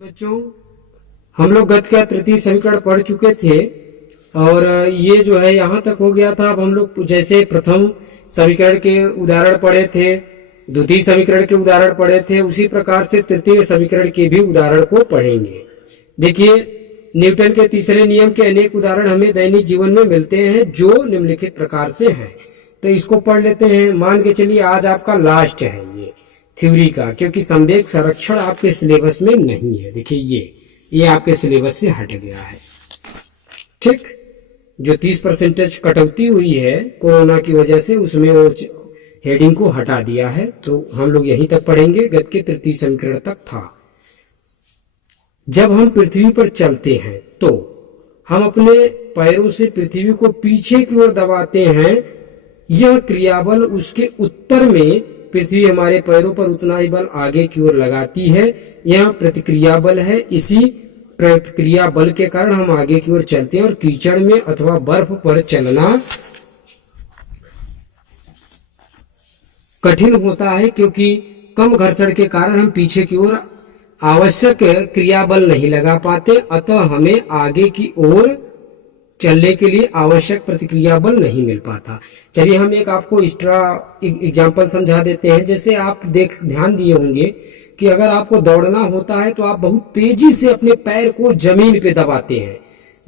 बच्चों, हम लोग गत का तृतीय समीकरण पढ़ चुके थे और ये जो है यहाँ तक हो गया था। अब हम लोग जैसे प्रथम समीकरण के उदाहरण पढ़े थे, द्वितीय समीकरण के उदाहरण पढ़े थे, उसी प्रकार से तृतीय समीकरण के भी उदाहरण को पढ़ेंगे। देखिए, न्यूटन के तीसरे नियम के अनेक उदाहरण हमें दैनिक जीवन में मिलते हैं जो निम्नलिखित प्रकार से हैं। तो इसको पढ़ लेते हैं। मान के चलिए आज आपका लास्ट है ये थ्योरी का, क्योंकि संवेग संरक्षण आपके सिलेबस में नहीं है। देखिए ये आपके सिलेबस से हट गया है। ठीक, जो 30% कटौती हुई है कोरोना की वजह से, उसमें वो हेडिंग को हटा दिया है। तो हम लोग यहीं तक पढ़ेंगे, गत के तृतीय समीकरण तक था। जब हम पृथ्वी पर चलते हैं तो हम अपने पैरों से पृथ्वी को पीछे की ओर दबाते हैं। यह क्रियाबल, उसके उत्तर में पृथ्वी हमारे पैरों पर उतना ही बल आगे की ओर लगाती है। यह प्रतिक्रिया बल है। इसी प्रतिक्रिया बल के कारण हम आगे की ओर चलते हैं और कीचड़ में अथवा बर्फ पर चलना कठिन होता है, क्योंकि कम घर्षण के कारण हम पीछे की ओर आवश्यक क्रियाबल नहीं लगा पाते। अतः हमें आगे की ओर चलने के लिए आवश्यक प्रतिक्रिया बल नहीं मिल पाता। चलिए हम एक आपको एक्स्ट्रा एग्जाम्पल समझा देते हैं। जैसे आप ध्यान दिए होंगे कि अगर आपको दौड़ना होता है तो आप बहुत तेजी से अपने पैर को जमीन पे दबाते हैं,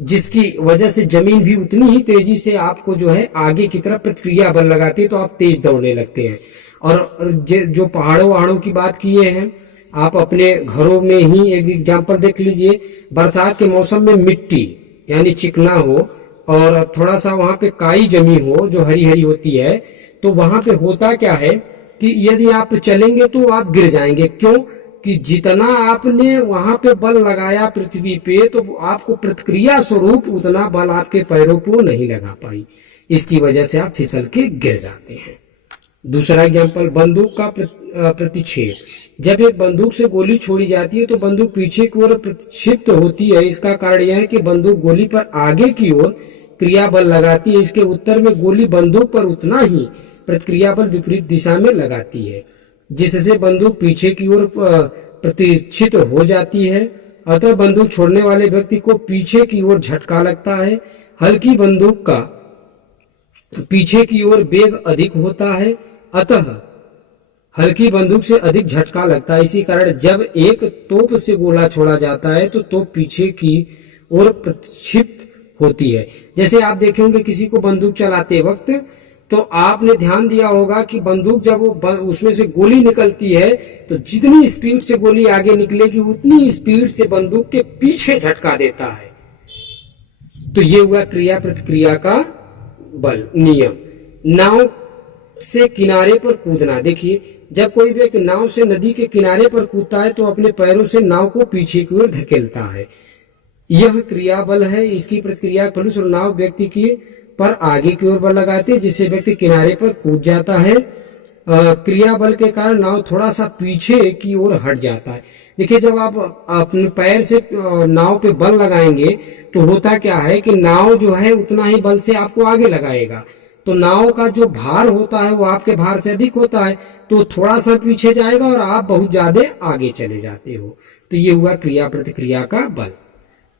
जिसकी वजह से जमीन भी उतनी ही तेजी से आपको जो है आगे की तरफ प्रतिक्रिया बल लगाती है, तो आप तेज दौड़ने लगते हैं। और जो पहाड़ों की बात किए हैं, आप अपने घरों में ही एक एग्जाम्पल देख लीजिए। बरसात के मौसम में मिट्टी यानी चिकना हो और थोड़ा सा वहां पे काई जमी हो जो हरी हरी होती है, तो वहां पे होता क्या है कि यदि आप चलेंगे तो आप गिर जाएंगे। क्यों? कि जितना आपने वहां पे बल लगाया पृथ्वी पे, तो आपको प्रतिक्रिया स्वरूप उतना बल आपके पैरों को नहीं लगा पाई। इसकी वजह से आप फिसल के गिर जाते हैं। दूसरा एग्जाम्पल, बंदूक का प्रतिक्षेप। जब एक बंदूक से गोली छोड़ी जाती है तो बंदूक पीछे की ओर प्रतिक्षिप्त होती है। इसका कारण यह है कि बंदूक गोली पर आगे की ओर क्रिया बल लगाती है। इसके उत्तर में गोली बंदूक पर उतना ही प्रतिक्रिया बल विपरीत दिशा में लगाती है, जिससे बंदूक पीछे की ओर प्रतिक्षिप्त हो जाती है। अतः बंदूक छोड़ने वाले व्यक्ति को पीछे की ओर झटका लगता है। हल्की बंदूक का पीछे की ओर वेग अधिक होता है, अतः हल्की बंदूक से अधिक झटका लगता है। इसी कारण जब एक तोप से गोला छोड़ा जाता है तो तोप पीछे की ओर प्रतिक्षिप्त होती है। जैसे आप देखेंगे किसी को बंदूक चलाते वक्त, तो आपने ध्यान दिया होगा कि बंदूक जब उसमें से गोली निकलती है तो जितनी स्पीड से गोली आगे निकलेगी उतनी स्पीड से बंदूक के पीछे झटका देता है। तो ये हुआ क्रिया प्रतिक्रिया का बल नियम। नाव से किनारे पर कूदना। देखिए, जब कोई व्यक्ति नाव से नदी के किनारे पर कूदता है तो अपने पैरों से नाव को पीछे की ओर धकेलता है। यह क्रिया बल है। इसकी प्रतिक्रिया फलस्वरूप नाव व्यक्ति की पर आगे की ओर बल लगाती है, जिससे व्यक्ति किनारे पर कूद जाता है। क्रिया बल के कारण नाव थोड़ा सा पीछे की ओर हट जाता है। देखिए, जब आप अपने पैर से नाव पे बल लगाएंगे तो होता क्या है कि नाव जो है उतना ही बल से आपको आगे लगाएगा। तो नाव का जो भार होता है वो आपके भार से अधिक होता है, तो थोड़ा सा पीछे जाएगा और आप बहुत ज्यादा आगे चले जाते हो। तो ये हुआ क्रिया प्रतिक्रिया का बल।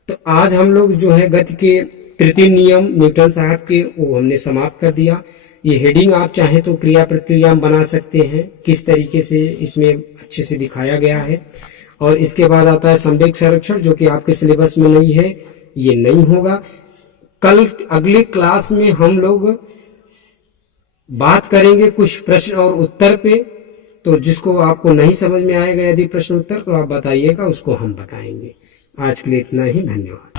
तो आज हम लोग जो है गति के तृतीय नियम न्यूटन साहब के वो हमने समाप्त कर दिया। ये हेडिंग आप चाहें तो क्रिया प्रतिक्रिया बना सकते हैं, किस तरीके से इसमें अच्छे से दिखाया गया है। और इसके बाद आता है संवेग संरक्षण, जो कि आपके सिलेबस में नहीं है, ये नहीं होगा। कल अगली क्लास में हम लोग बात करेंगे कुछ प्रश्न और उत्तर पे। तो जिसको आपको नहीं समझ में आएगा यदि प्रश्न उत्तर, तो आप बताइएगा, उसको हम बताएंगे। आज के लिए इतना ही। धन्यवाद।